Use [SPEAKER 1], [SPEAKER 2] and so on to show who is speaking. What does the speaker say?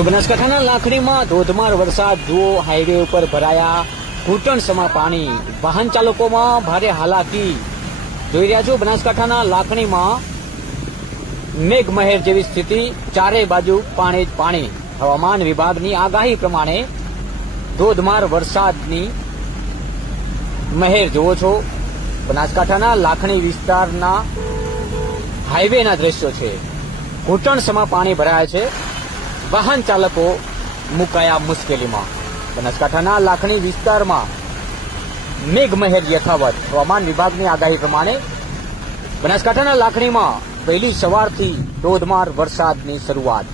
[SPEAKER 1] બનાસકાંઠાના લાખણીમાં ધોધમાર વરસાદ, જુઓ હાઈવે ઉપર ભરાયા ઘૂંટણ સમા પાણી. વાહન ચાલકોમાં ભારે હાલાકી. જોઈ રહ્યા છો, બનાસકાંઠાના લાખણીમાં મેઘમહેર જેવી સ્થિતિ, ચારે બાજુ પાણી જ પાણી. હવામાન વિભાગની આગાહી પ્રમાણે ધોધમાર વરસાદની મહેર જુઓ છો. બનાસકાંઠાના લાખણી વિસ્તારના હાઈવેના દ્રશ્યો છે. ઘૂંટણ સમા પાણી ભરાયા છે. વાહન ચાલકો મુકાયા મુશ્કેલીમાં. બનાસકાંઠાના લાખણી વિસ્તારમાં મેઘમહેર યથાવત હવામાન વિભાગની આગાહી પ્રમાણે બનાસકાંઠાના લાખણીમાં વહેલી સવારથી ધોધમાર વરસાદની શરૂઆત.